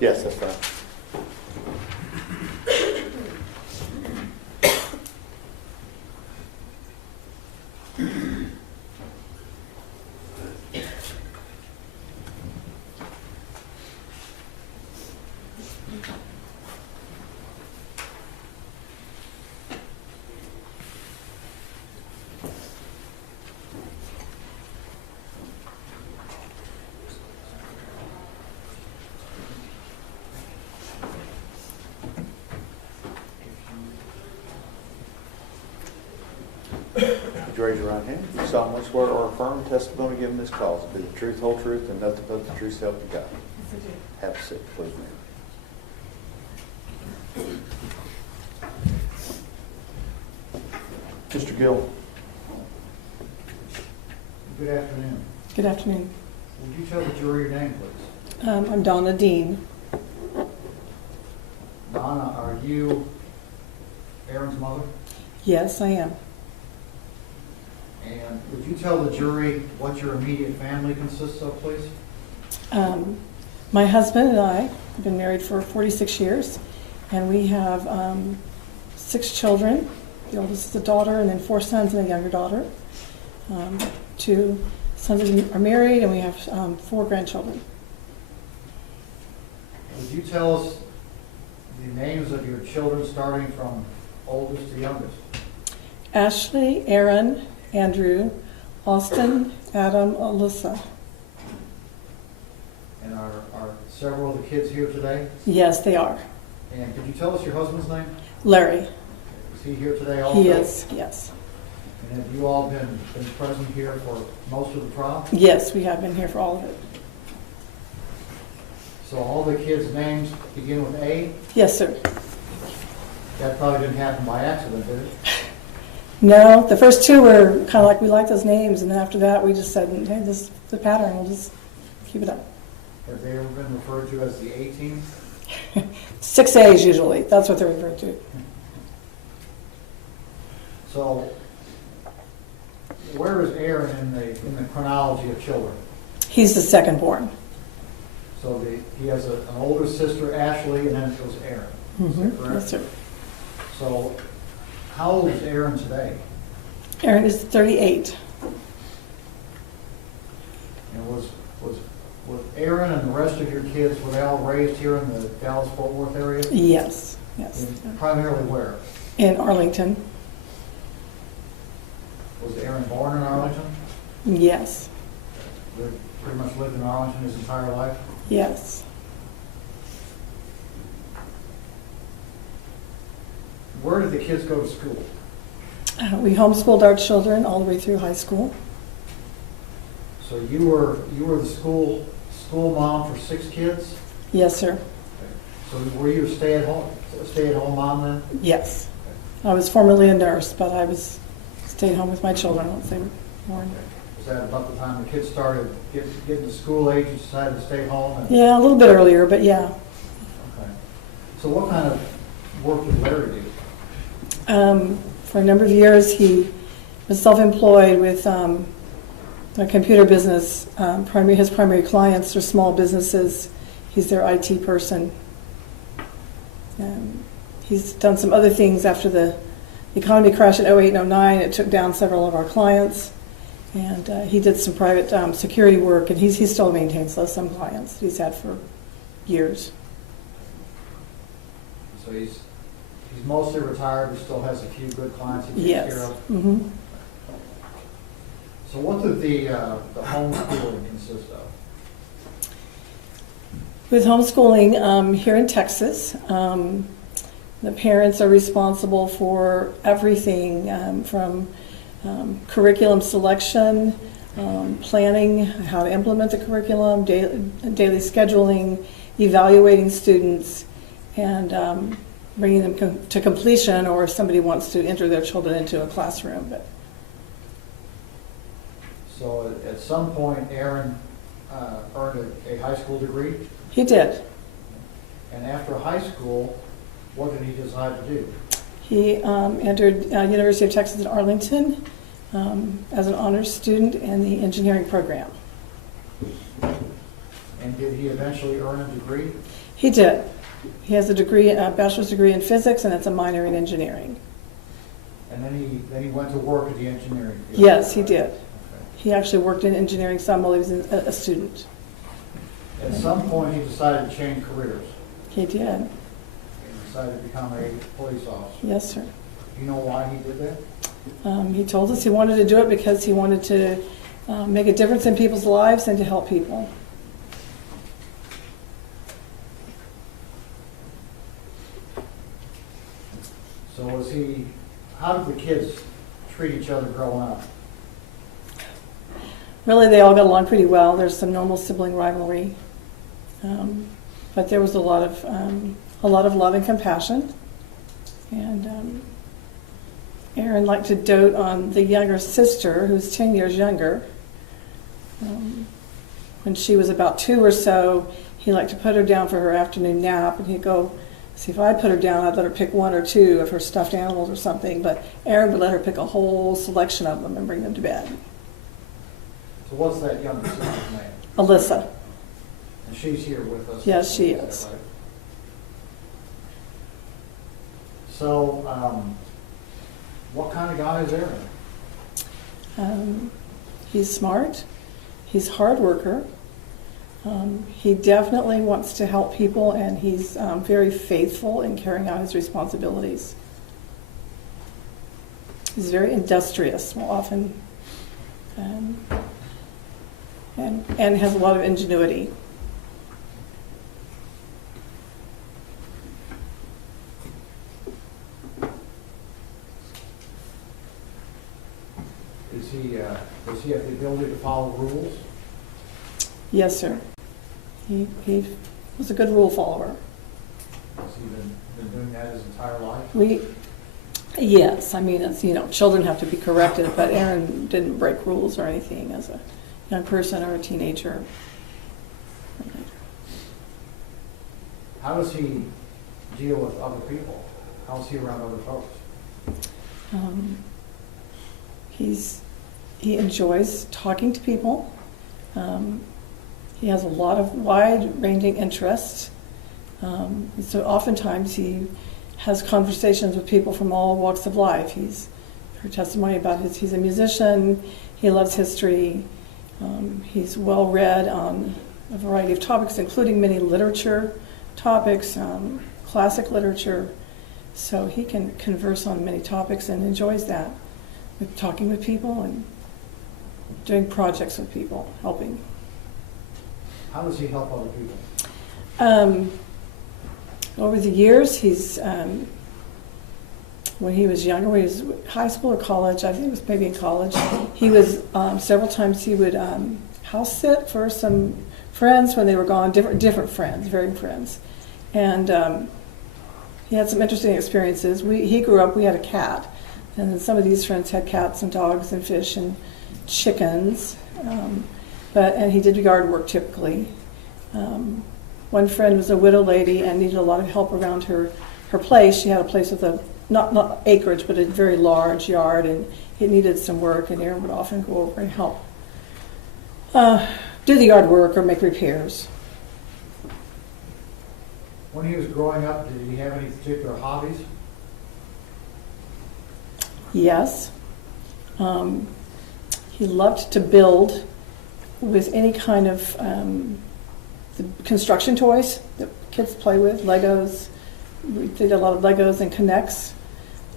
Yes, that's right. Would you raise your right hand? You solemnly swear or affirm the testimony given in this cause to be the truth, whole truth, and nothing but the truth, self to God. Yes, I do. Have a seat, please, ma'am. Mr. Gill. Good afternoon. Good afternoon. Would you tell the jury your name, please? I'm Donna Dean. Donna, are you Aaron's mother? Yes, I am. And would you tell the jury what your immediate family consists of, please? My husband and I have been married for 46 years, and we have 6 children. The oldest is a daughter, and then 4 sons and a younger daughter. 2 sons are married, and we have 4 grandchildren. Would you tell us the names of your children starting from oldest to youngest? Ashley, Aaron, Andrew, Austin, Adam, Alyssa. And are several of the kids here today? Yes, they are. And could you tell us your husband's name? Larry. Is he here today also? He is, yes. And have you all been present here for most of the trial? Yes, we have been here for all of it. So all the kids' names begin with A? Yes, sir. That probably didn't happen by accident, did it? No, the first 2 were kind of like, we like those names, and then after that, we just said, hey, this is the pattern, we'll just keep it up. Have they ever been referred to as the A team? 6 A's usually, that's what they're referred to. So, where is Aaron in the chronology of children? He's the second born. So he has an older sister, Ashley, and then it goes Aaron. Is that correct? Yes, sir. So, how old is Aaron today? Aaron is 38. And was Aaron and the rest of your kids, were they all raised here in the Dallas-Fort Worth area? Yes, yes. And primarily where? In Arlington. Was Aaron born in Arlington? Yes, Pretty much lived in Arlington his entire life? yes. Where did the kids go to school? We homeschooled our children all the way through high school. So you were the school mom for 6 kids? Yes, sir. So were you a stay-at-home mom then? Yes. I was formerly a nurse, but I stayed home with my children once they were born. Was that about the time the kids started getting to school age, you decided to stay home? Yeah, a little bit earlier, but yeah. Okay. So what kind of work did Larry do? For a number of years, he was self-employed with a computer business. His primary clients are small businesses. He's their IT person. He's done some other things after the economy crashed in 08 and 09. It took down several of our clients. And he did some private security work, and he still maintains some clients he's had for years. So he's mostly retired, but still has a few good clients he takes Yes. care of? Mm-hmm. So what did the homeschooling consist of? With homeschooling here in Texas, the parents are responsible for everything from curriculum selection, planning, how to implement the curriculum, daily scheduling, evaluating students, and bringing them to completion, or if somebody wants to enter their children into a classroom. But So at some point, Aaron earned a high school degree, he did. and after high school, what did he decide to do? He entered University of Texas at Arlington as an honors student in the engineering program. And did he eventually earn a degree? He did. He has a degree, a bachelor's degree in physics, and it's a minor in engineering. And then he went to work at the engineering field? Yes, he did. Okay. He actually worked in engineering some while he was a student. At some point, he decided to change careers. He did. He decided to become a police officer. Yes, sir. Do you know why he did that? He told us he wanted to do it because he wanted to make a difference in people's lives and to help people. So how did the kids treat each other growing up? Really, they all got along pretty well. There's some normal sibling rivalry, but there was a lot of love and compassion. And Aaron liked to dote on the younger sister, who's 10 years younger. When she was about 2 or so, he liked to put her down for her afternoon nap, and he'd go, see, if I put her down, I'd let her pick 1 or 2 of her stuffed animals or something, but Aaron would let her pick a whole selection of them and bring them to bed. So what's that younger sister's name? Alyssa. And she's here with us? Yes, she that is. right? So, what kind of guy is Aaron? He's smart. He's a hard worker. He definitely wants to help people, and he's very faithful in carrying out his responsibilities. He's very industrious, often, and has a lot of ingenuity. Does he have the ability to follow rules? Yes, sir. He was a good rule follower. Has he been doing that his entire life? Yes, I mean, it's, children have to be corrected, but Aaron didn't break rules or anything as a young person or a teenager. How does he deal with other people? How is he around other folks? He enjoys talking to people. He has a lot of wide-ranging interests. So oftentimes he has conversations with people from all walks of life. He's heard testimony about he's a musician, he loves history, he's well-read on a variety of topics, including many literature topics, classic literature. So he can converse on many topics and enjoys that, with talking with people and doing projects with people, helping. How does he help other people? Over the years, when he was younger, when he was high school or college, I think it was maybe in college, he was, several times he would house sit for some friends when they were gone, different friends, varying friends. And he had some interesting experiences. He grew up, we had a cat, and then some of these friends had cats and dogs and fish and chickens, and he did yard work typically. One friend was a widow lady and needed a lot of help around her place. She had a place with not acreage, but a very large yard, and it needed some work, and Aaron would often go over and help do the yard work or make repairs. When he was growing up, did he have any particular hobbies? Yes. He loved to build with any kind of the construction toys that kids play with, Legos. We did a lot of Legos and Connects.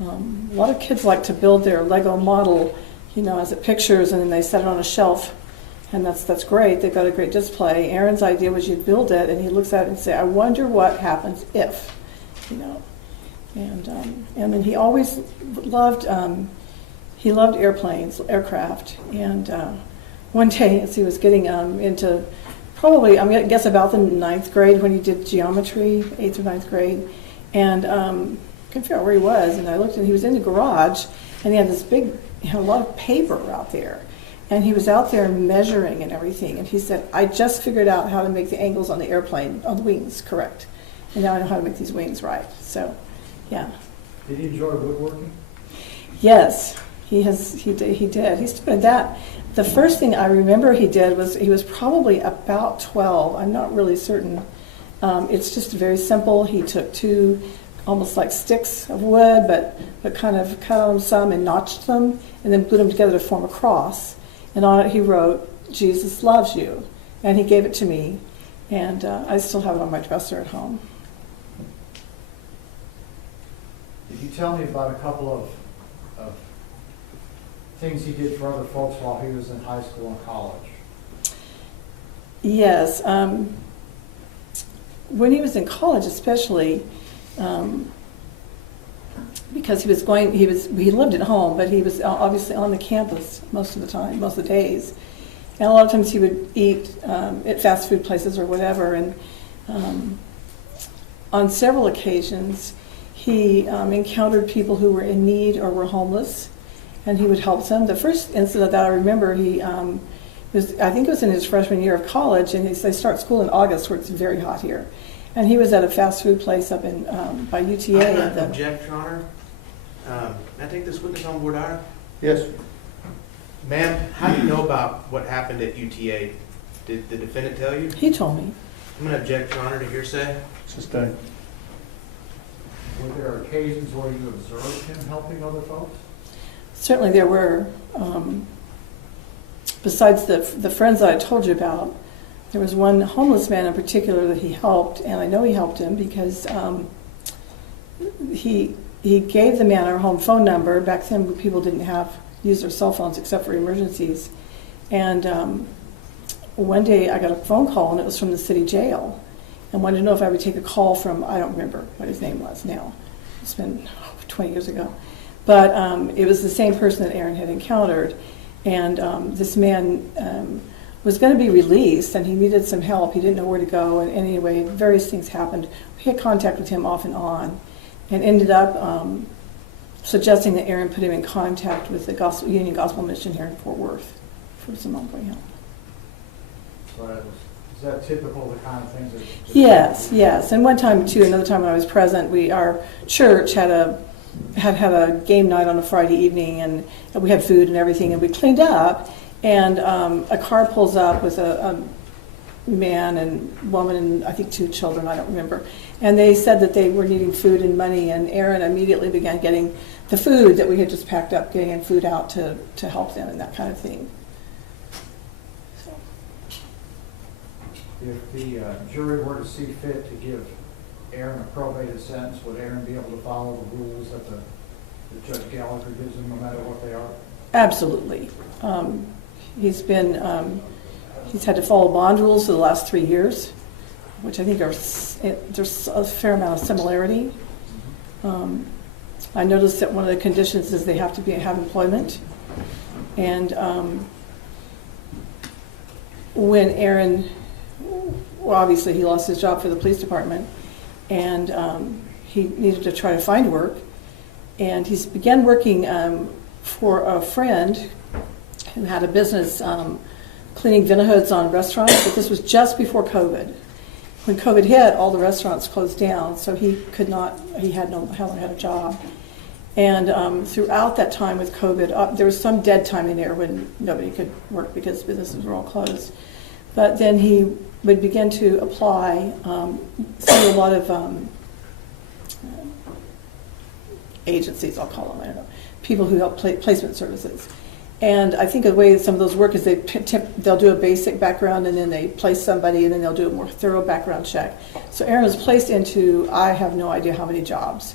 A lot of kids like to build their Lego model, as it pictures, and then they set it on a shelf, and that's great. They've got a great display. Aaron's idea was you'd build it, and he looks at it and say, "I wonder what happens if," And then he always loved airplanes, aircraft, and one day as he was getting into probably, I'm going to guess about the 9th grade when he did geometry, 8th or 9th grade, and couldn't figure out where he was, and I looked and he was in the garage, and he had this big, a lot of paper out there, and he was out there measuring and everything, and he said, "I just figured out how to make the angles on the airplane, on the wings, correct, and now I know how to make these wings right." So, yeah. Did he enjoy woodworking? Yes, He did. He started that. The first thing I remember he did was he was probably about 12. I'm not really certain. It's just very simple. He took two almost like sticks of wood, but kind of cut on them some and notched them, and then glued them together to form a cross. And on it he wrote, "Jesus loves you." And he gave it to me, and I still have it on my dresser at home. Did you tell me about a couple of things he did for other folks while he was in high school and college? Yes. When he was in college especially, because he lived at home, but he was obviously on the campus most of the time, most of the days. And a lot of times he would eat at fast food places or whatever. And on several occasions, he encountered people who were in need or were homeless, and he would help them. The first incident that I remember, I think it was in his freshman year of college, and they start school in August, where it's very hot here. And he was at a fast food place up in by UTA. I'm going to object, Your Honor. May I take this witness on board, Donna? Yes. Ma'am, how do you know about what happened at UTA? Did the defendant tell you? He told me. I'm going to object, Your Honor, to hearsay. Sustained. Were there occasions where you observed him helping other folks? Certainly there were. Besides the friends that I told you about, there was one homeless man in particular that he helped, and I know he helped him because he gave the man our home phone number. Back then people didn't use their cell phones except for emergencies. And one day I got a phone call, and it was from the city jail, and wanted to know if I would take a call from, I don't remember what his name was now. It's been 20 years ago. But it was the same person that Aaron had encountered. And this man was going to be released, and he needed some help. He didn't know where to go, and anyway, various things happened. We had contact with him off and on, and ended up suggesting that Aaron put him in contact with the Union Gospel Mission here in Fort Worth for some ongoing help. So is that typical of the kind of things that... Yes. And one time, too, another time when I was present, our church had a game night on a Friday evening, and we had food and everything, and we cleaned up, and a car pulls up with a man and woman and I think 2 children, I don't remember, and they said that they were needing food and money, and Aaron immediately began getting the food that we had just packed up, getting food out to help them and that kind of thing. So. If the jury were to see fit to give Aaron a probated sentence, would Aaron be able to follow the rules that Judge Gallagher gives him, no matter what they are? Absolutely. He's had to follow bond rules for the last 3 years, which I think there's a fair amount of similarity. I noticed that one of the conditions is they have to have employment. And when Aaron, well, obviously he lost his job for the police department, and he needed to try to find work. And he's began working for a friend who had a business cleaning vina hoods on restaurants, but this was just before COVID. When COVID hit, all the restaurants closed down, so he hadn't had a job. And throughout that time with COVID, there was some dead time in there when nobody could work because businesses were all closed. But then he would begin to apply through a lot of agencies, I'll call them, I don't know, people who help placement services. And I think the way some of those work is they'll do a basic background, and then they place somebody, and then they'll do a more thorough background check. So Aaron was placed into, I have no idea how many jobs,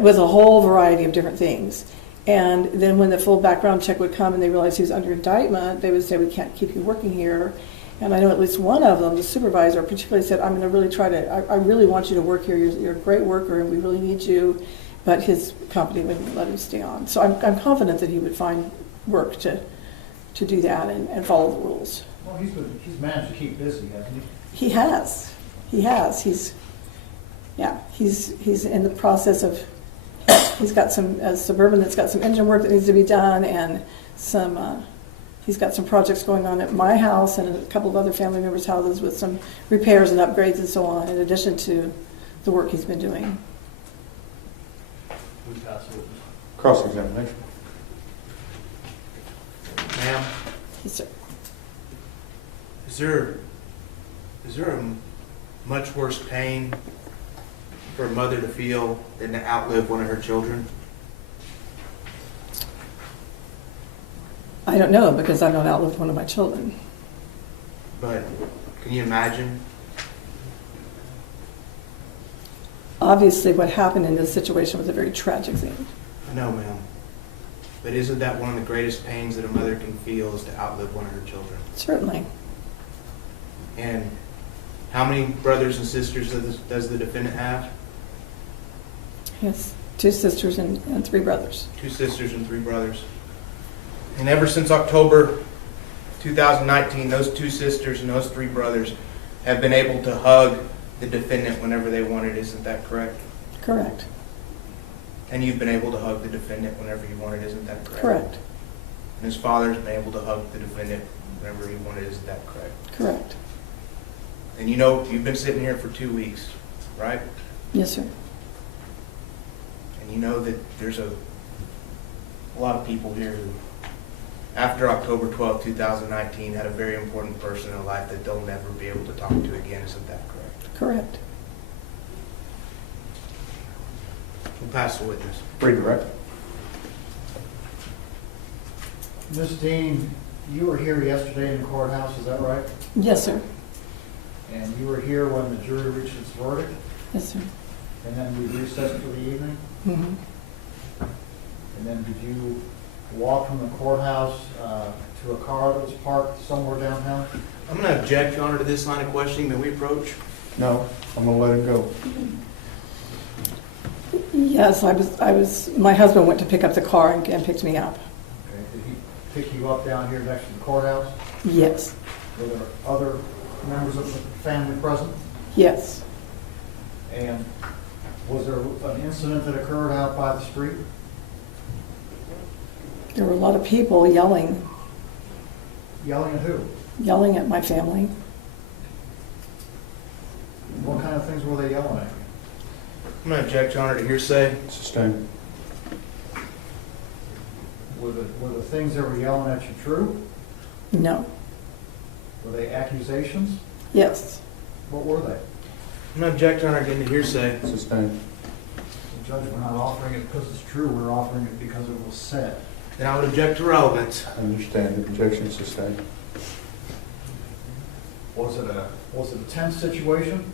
with a whole variety of different things. And then when the full background check would come and they realized he was under indictment, they would say, we can't keep you working here. And I know at least one of them, the supervisor particularly, said, I'm going to really I really want you to work here. You're a great worker, and we really need you. But his company wouldn't let him stay on. So I'm confident that he would find work to do that and follow the rules. Well, he's managed to keep busy, hasn't he? He has. He's in the process of, he's got a Suburban that's got some engine work that needs to be done, and he's got some projects going on at my house and a couple of other family members' houses with some repairs and upgrades and so on, in addition to the work he's been doing. Cross-examination. Ma'am, Yes, sir. is there a much worse pain for a mother to feel than to outlive one of her children? I don't know because I don't outlive one of my children. But can you imagine? Obviously, what happened in this situation was a very tragic thing. No, ma'am. But isn't that one of the greatest pains that a mother can feel is to outlive one of her children? Certainly. And how many brothers and sisters does the defendant have? Yes, 2 sisters and 3 brothers. 2 sisters and 3 brothers. And ever since October 2019, those 2 sisters and those 3 brothers have been able to hug the defendant whenever they wanted. Isn't that correct? Correct. And you've been able to hug the defendant whenever you wanted. Isn't that correct? Correct. And his father's been able to hug the defendant whenever he wanted. Isn't that correct? Correct. And you know, you've been sitting here for 2 weeks, right? Yes, sir. And you know that there's a lot of people here who, after October 12, 2019, had a very important person in their life that they'll never be able to talk to again. Isn't that correct? Correct. We'll pass the witness. Read the record. Ms. Dean, you were here yesterday in the courthouse, is that right? Yes, sir. And you were here when the jury reached its verdict, Yes, sir. and then we recessed for the evening? Mm-hmm. And then did you walk from the courthouse to a car that was parked somewhere downtown? I'm going to object, Your Honor, to this line of questioning that we approach. No, I'm gonna let him go. Yes, my husband went to pick up the car and picked me up. Okay. Did he pick you up down here next to the courthouse? Yes. Were there other members of the family present? Yes. And was there an incident that occurred out by the street? There were a lot of people yelling Yelling at who? at my family. What kind of things were they yelling at you? I'm going to object, Your Honor, to hearsay. Sustain. Were the things they were yelling at you true? No. Were they accusations? Yes. What were they? I'm going to object, Your Honor, again to hearsay. Sustain. Judge, we're not offering it because it's true, we're offering it because it was said. Then I would object to relevance. Understand the objection, sustained. Was it a tense situation?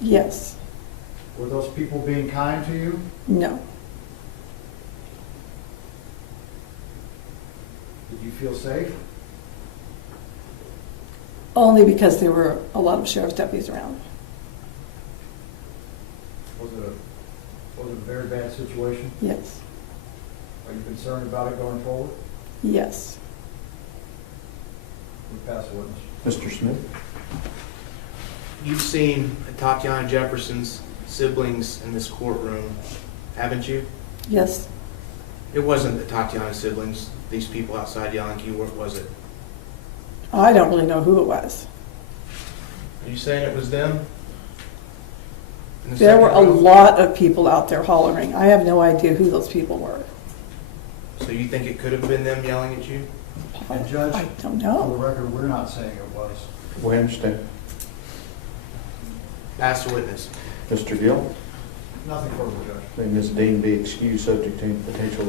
Yes. Were those people being kind to you? No. Did you feel safe? Only because there were a lot of sheriff's deputies around. Was it a very bad situation? Yes. Are you concerned about it going forward? Yes. We pass the witness. Mr. Smith? You've seen Tatiana Jefferson's siblings in this courtroom, haven't you? Yes. It wasn't the Tatiana siblings, these people outside yelling at you, was it? I don't really know who it was. Are you saying it was them? In the There were a second row? lot of people out there hollering. I have no idea who those people were. So you think it could have been them yelling at you? And Judge, I don't for the know. record, we're not saying it was. We understand. Pass the witness. Mr. Gill? Nothing further, Judge. May Ms. Dean be excused subject to any potential